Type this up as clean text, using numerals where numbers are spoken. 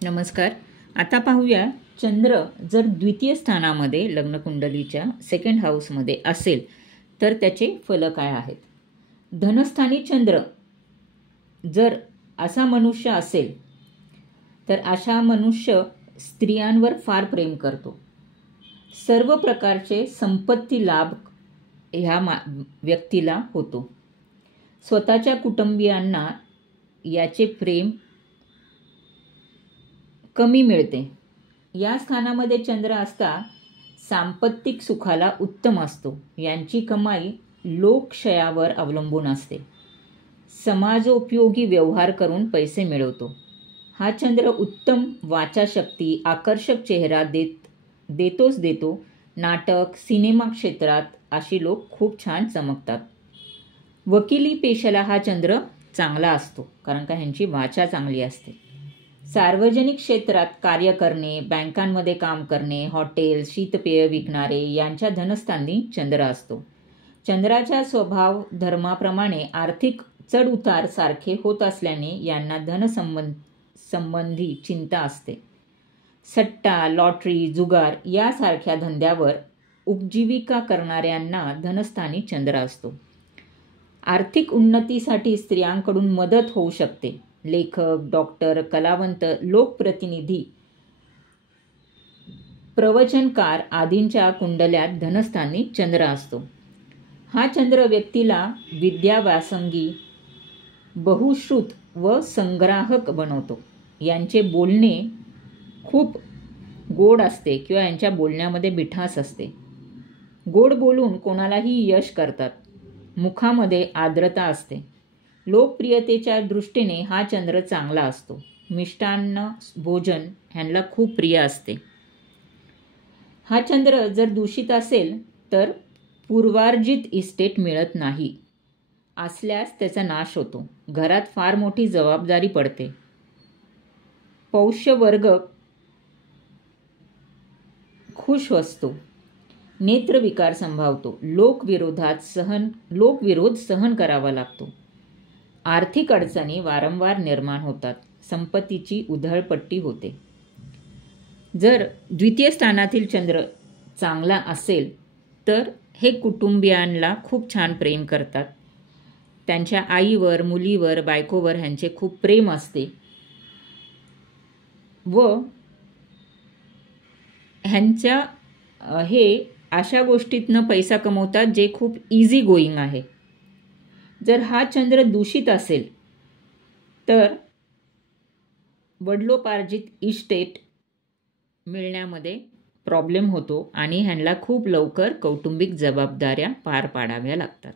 नमस्कार. आता पाहूया, चंद्र जर द्वितीय स्थानामध्ये लग्नकुंडलीच्या सेकंड हाऊसमध्ये असेल तर त्याचे फल काय आहेत. धनस्थानी चंद्र जर असा मनुष्य असेल तर अशा मनुष्य स्त्रियांवर फार प्रेम करतो. सर्व प्रकारचे संपत्ती लाभ ह्या व्यक्तीला होतो. स्वतःच्या कुटुंबियांना याचे प्रेम कमी मिळते. या स्थानामध्ये चंद्र असता सांपत्तिक सुखाला उत्तम असतो. यांची कमाई लोकक्षयावर अवलंबून असते. समाजोपयोगी व्यवहार करून पैसे मिळवतो. हा चंद्र उत्तम वाचाशक्ती, आकर्षक चेहरा देतो. नाटक, सिनेमा क्षेत्रात अशी लोक खूप छान चमकतात. वकिली पेशाला हा चंद्र चांगला असतो, कारण का ह्यांची वाचा चांगली असते. सार्वजनिक क्षेत्रात कार्य करणे, बँकांमध्ये काम करणे, हॉटेल, शीतपेय विकणारे यांच्या धनस्थानी चंद्र असतो. चंद्राच्या स्वभाव धर्माप्रमाणे आर्थिक चढउतार सारखे होत असल्याने यांना धनसंबंधी चिंता असते. सट्टा, लॉटरी, जुगार यासारख्या धंद्यावर उपजीविका करणाऱ्यांना धनस्थानी चंद्र असतो. आर्थिक उन्नतीसाठी स्त्रियांकडून मदत होऊ शकते. लेखक, डॉक्टर, कलावंत, लोकप्रतिनिधी, प्रवचनकार आदींच्या कुंडल्यात धनस्थानी चंद्र असतो. हा चंद्र व्यक्तीला विद्याव्यासंगी, बहुश्रुत व संग्राहक बनवतो. यांचे बोलणे खूप गोड असते किंवा यांच्या बोलण्यामध्ये मिठास असते. गोड बोलून कोणालाही यश करतात. मुखामध्ये आर्द्रता असते. लोकप्रियतेच्या दृष्टीने हा चंद्र चांगला असतो. मिष्टान्न भोजन ह्यांना खूप प्रिय असते. हा चंद्र जर दूषित असेल तर पूर्वार्जित इस्टेट मिळत नाही. असल्यास त्याचा नाश होतो. घरात फार मोठी जबाबदारी पडते. पौष्य वर्ग खुश असतो. नेत्रविकार संभावतो. लोकविरोध सहन करावा लागतो. आर्थिक अडचणी वारंवार निर्माण होतात. संपत्तीची उधळपट्टी होते. जर द्वितीय स्थानातील चंद्र चांगला असेल तर हे कुटुंबियांना खूप छान प्रेम करतात. त्यांच्या आईवर, मुलीवर, बायकोवर ह्यांचे खूप प्रेम असते व ह्यांच्या हे अशा गोष्टीतनं पैसा कमवतात जे खूप इझी गोईंग आहे. जर हा चंद्र दूषित असेल तर वडिलोपार्जित इस्टेट मिळण्यामध्ये प्रॉब्लेम होतो आणि ह्यांना खूप लवकर कौटुंबिक जबाबदाऱ्या पार पाडाव्या लागतात.